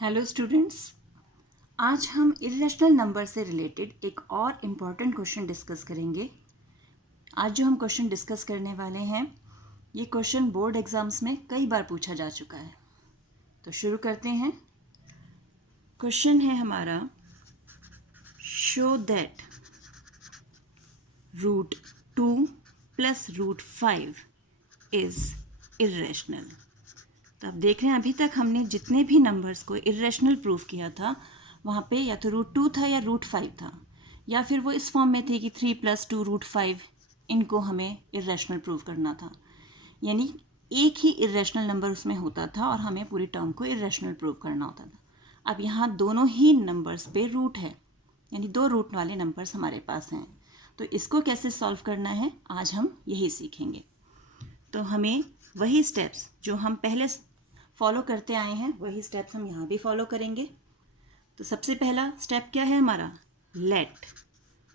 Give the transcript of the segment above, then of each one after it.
Hello students, आज हम irrational number से रिलेटेड एक और इम्पॉर्टेंट क्वेश्चन डिस्कस करेंगे। आज जो हम क्वेश्चन डिस्कस करने वाले हैं, ये क्वेश्चन बोर्ड एग्जाम्स में कई बार पूछा जा चुका है। तो शुरू करते हैं। क्वेश्चन है हमारा, शो दैट √2 + √5 इज़ इरेशनल। तो आप देख रहे हैं, अभी तक हमने जितने भी नंबर्स को इरेशनल प्रूव किया था, वहाँ पे या तो √2 था या √5 था, या फिर वो इस फॉर्म में थे कि 3 + 2 √5, इनको हमें इरेशनल प्रूव करना था। यानी एक ही इरेशनल नंबर उसमें होता था और हमें पूरी टर्म को इरेशनल प्रूव करना होता था। अब यहाँ दोनों ही नंबर्स पे रूट है, यानी 2 रूट वाले नंबर्स हमारे पास हैं। तो इसको कैसे सॉल्व करना है, आज हम यही सीखेंगे। तो हमें वही स्टेप्स जो हम पहले फॉलो करते आए हैं, वही स्टेप्स हम यहाँ भी फॉलो करेंगे। तो सबसे पहला स्टेप क्या है हमारा, लेट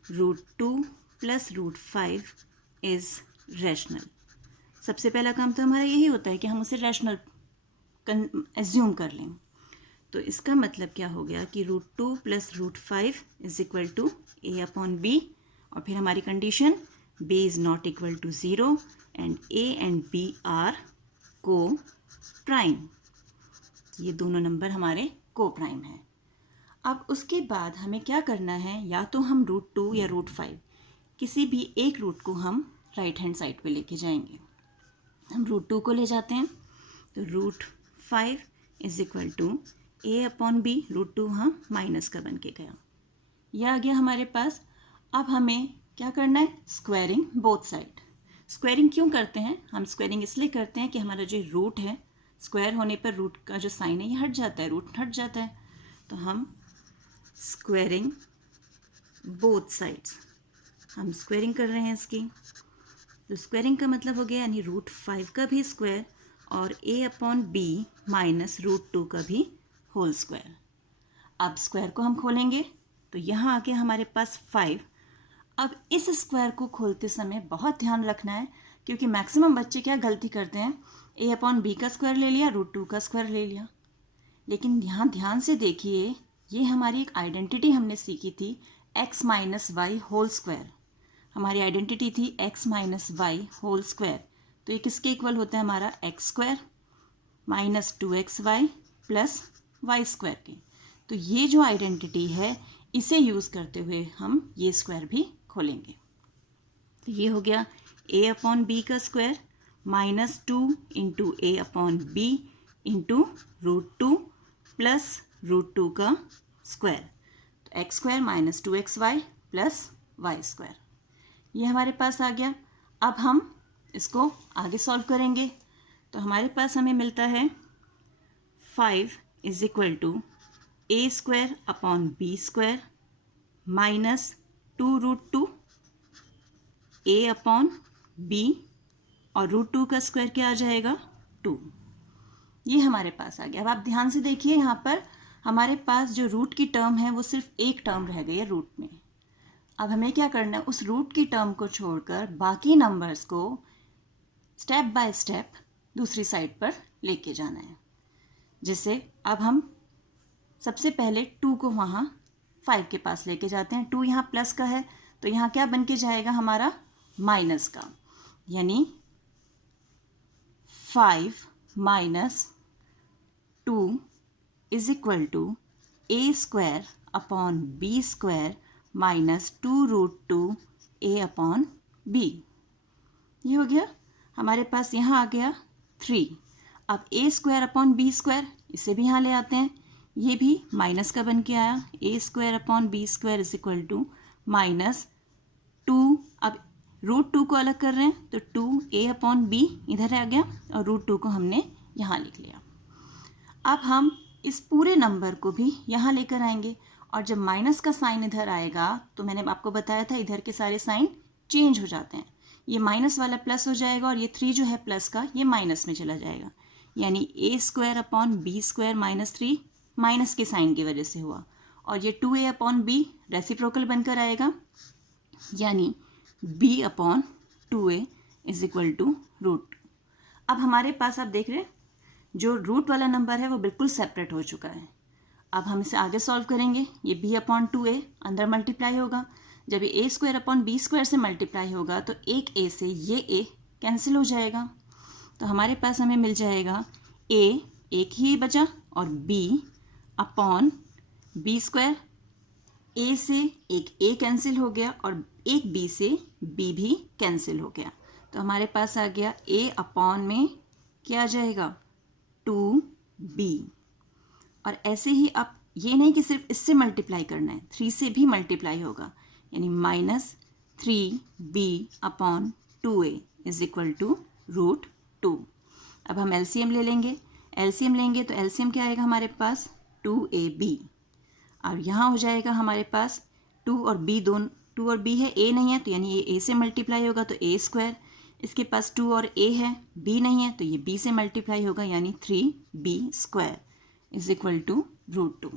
√2 + √5 इज़ रैशनल। सबसे पहला काम तो हमारा यही होता है कि हम उसे रैशनल एज्यूम कर लें। तो इसका मतलब क्या हो गया कि √2 + √5 इज इक्वल टू a/b, और फिर हमारी condition b is not equal to 0 and a and b are coprime. ये दोनों नंबर हमारे को प्राइम हैं। अब उसके बाद हमें क्या करना है, या तो हम √2 या √5 किसी भी एक रूट को हम राइट हैंड साइड पे लेके जाएंगे। हम √2 को ले जाते हैं, तो √5 इज इक्वल टू a/b। √2 हम माइनस का बन के गया, यह आ गया हमारे पास। अब हमें क्या करना है, स्क्वायरिंग बोथ साइड। स्क्वायरिंग क्यों करते हैं, हम स्क्वायरिंग इसलिए करते हैं कि हमारा जो रूट है, स्क्वायर होने पर रूट का जो साइन है ये हट जाता है, रूट हट जाता है। तो हम स्क्वायरिंग बोथ साइड्स, हम स्क्वायरिंग कर रहे हैं इसकी। तो स्क्वायरिंग का मतलब हो गया यानी √5 का भी स्क्वायर और a/b माइनस √2 का भी होल स्क्वायर। अब स्क्वायर को हम खोलेंगे तो यहाँ आके हमारे पास 5। अब इस स्क्वायर को खोलते समय बहुत ध्यान रखना है, क्योंकि मैक्सिमम बच्चे क्या गलती करते हैं, a/b का स्क्वायर ले लिया, √2 का स्क्वायर ले लिया। लेकिन यहाँ ध्यान से देखिए, ये हमारी एक आइडेंटिटी हमने सीखी थी, x - y होल स्क्वायर। हमारी आइडेंटिटी थी x - y होल स्क्वायर। तो ये किसके इक्वल होता है, हमारा x² - 2xy + y² के। तो ये जो आइडेंटिटी है, इसे यूज़ करते हुए हम ये स्क्वायर भी खोलेंगे। तो ये हो गया a/b का स्क्वायर -2 × a/b × √2 + √2 का स्क्वायर। तो x² - 2xy + y², ये हमारे पास आ गया। अब हम इसको आगे सॉल्व करेंगे। तो हमारे पास हमें मिलता है 5 is equal to a² - 2 √2 a/b, और √2 का स्क्वायर क्या आ जाएगा, 2। ये हमारे पास आ गया। अब आप ध्यान से देखिए, यहाँ पर हमारे पास जो रूट की टर्म है वो सिर्फ एक टर्म रह गई है रूट में। अब हमें क्या करना है, उस रूट की टर्म को छोड़कर बाकी नंबर्स को स्टेप बाय स्टेप दूसरी साइड पर लेके जाना है। जैसे अब हम सबसे पहले 2 को वहाँ 5 के पास लेके जाते हैं। 2 यहाँ प्लस का है, तो यहाँ क्या बन के जाएगा हमारा, माइनस का। यानी 5 - 2 is equal to a² / b² -2 √2 a/b। ये हो गया हमारे पास। यहाँ आ गया 3। अब a² / b², इसे भी यहाँ ले आते हैं, ये भी माइनस का बन के आया। a² / b² is equal to -2। अब √2 को अलग कर रहे हैं, तो 2 a/b इधर आ गया और √2 को हमने यहाँ लिख लिया। अब हम इस पूरे नंबर को भी यहाँ लेकर आएंगे, और जब माइनस का साइन इधर आएगा, तो मैंने आपको बताया था इधर के सारे साइन चेंज हो जाते हैं। ये माइनस वाला प्लस हो जाएगा, और ये 3 जो है प्लस का, ये माइनस में चला जाएगा। यानी a² / b² -3 माइनस के साइन की वजह से हुआ, और ये 2a/b रेसिप्रोकल बनकर आएगा, यानी b/2a इज इक्वल टू √2। अब हमारे पास आप देख रहे हैं, जो रूट वाला नंबर है वो बिल्कुल सेपरेट हो चुका है। अब हम इसे आगे सॉल्व करेंगे, ये b अपॉन 2a अंदर मल्टीप्लाई होगा, जब ये a square upon b square से मल्टीप्लाई होगा तो एक a से ये a कैंसिल हो जाएगा, तो हमारे पास हमें मिल जाएगा a एक ही बचा और b upon b square, a से एक a कैंसिल हो गया और एक b से b भी कैंसिल हो गया, तो हमारे पास आ गया a अपॉन में क्या आ जाएगा 2b। और ऐसे ही अब ये नहीं कि सिर्फ इससे मल्टीप्लाई करना है, 3 से भी मल्टीप्लाई होगा, यानी -3b upon 2a is equal to √2। अब हम एलसीएम ले लेंगे, एलसीएम लेंगे तो एलसीएम क्या आएगा हमारे पास 2ab, और यहाँ हो जाएगा हमारे पास 2 और b दोनों, 2 और b है, a नहीं है तो यानी ये a से मल्टीप्लाई होगा तो a स्क्वायर, इसके पास 2 और a है, b नहीं है तो ये b से मल्टीप्लाई होगा यानी 3b square is equal to √2।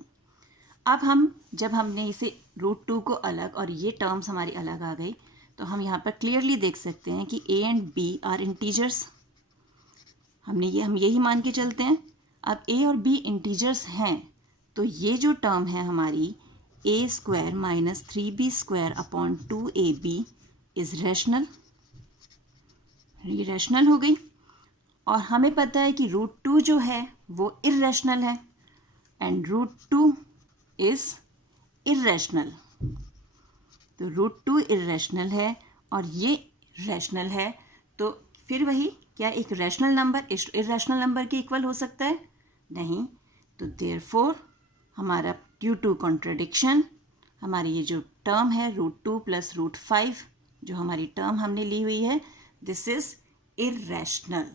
अब हम जब हमने इसे √2 को अलग और ये टर्म्स हमारी अलग आ गई तो हम यहाँ पर क्लियरली देख सकते हैं कि a and b are integers, हम यही मान के चलते हैं। अब a और b इंटीजर्स हैं तो ये जो टर्म है हमारी a square minus 3b square upon 2ab is rational, ये रैशनल हो गई। और हमें पता है कि √2 जो है वो इर्रेशनल है एंड √2 इज़ इर्रेशनल, तो √2 इर्रेशनल है और ये रैशनल है, तो फिर वही क्या एक रैशनल नंबर इर्रेशनल नंबर के इक्वल हो सकता है? नहीं, तो देयरफॉर हमारा ड्यू टू कॉन्ट्रडिक्शन हमारी ये जो टर्म है √2 प्लस √5 जो हमारी टर्म हमने ली हुई है दिस इज इर्रेशनल।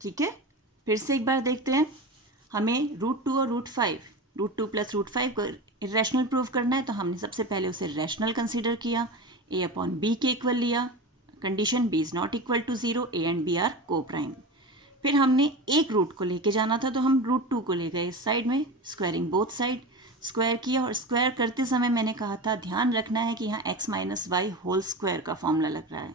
ठीक है, फिर से एक बार देखते हैं, हमें √2 और √5, √2 प्लस √5 को इर्रेशनल प्रूव करना है तो हमने सबसे पहले उसे रैशनल कंसीडर किया, a अपॉन b के इक्वल लिया, condition b is not equal to 0, a and b are coprime. फिर हमने एक रूट को लेके जाना था तो हम √2 को ले गए इस साइड में, स्क्वायरिंग बोथ साइड, स्क्वायर किया, और स्क्वायर करते समय मैंने कहा था ध्यान रखना है कि यहाँ x minus Y whole square का फॉर्मूला लग रहा है।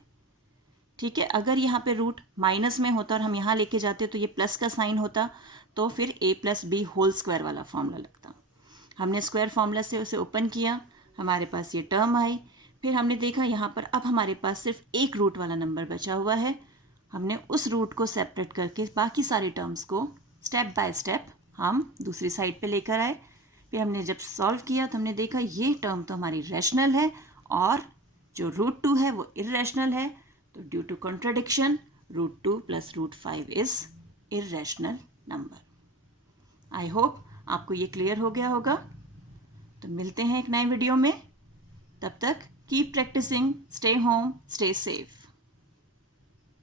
ठीक है, अगर यहाँ पे रूट माइनस में होता और हम यहाँ लेके जाते तो ये प्लस का साइन होता, तो फिर a plus B whole square वाला फॉर्मूला लगता। हमने स्क्वायर फॉर्मूला से उसे ओपन किया, हमारे पास ये टर्म आई, फिर हमने देखा यहाँ पर अब हमारे पास सिर्फ एक रूट वाला नंबर बचा हुआ है, हमने उस रूट को सेपरेट करके बाकी सारे टर्म्स को स्टेप बाय स्टेप हम दूसरी साइड पे लेकर आए। फिर हमने जब सॉल्व किया तो हमने देखा ये टर्म तो हमारी रैशनल है और जो √2 है वो इर्रेशनल है, तो due to contradiction √2 plus √5 is irrational number. I hope आपको ये क्लियर हो गया होगा। तो मिलते हैं एक नए वीडियो में, तब तक keep practising, stay home, stay safe.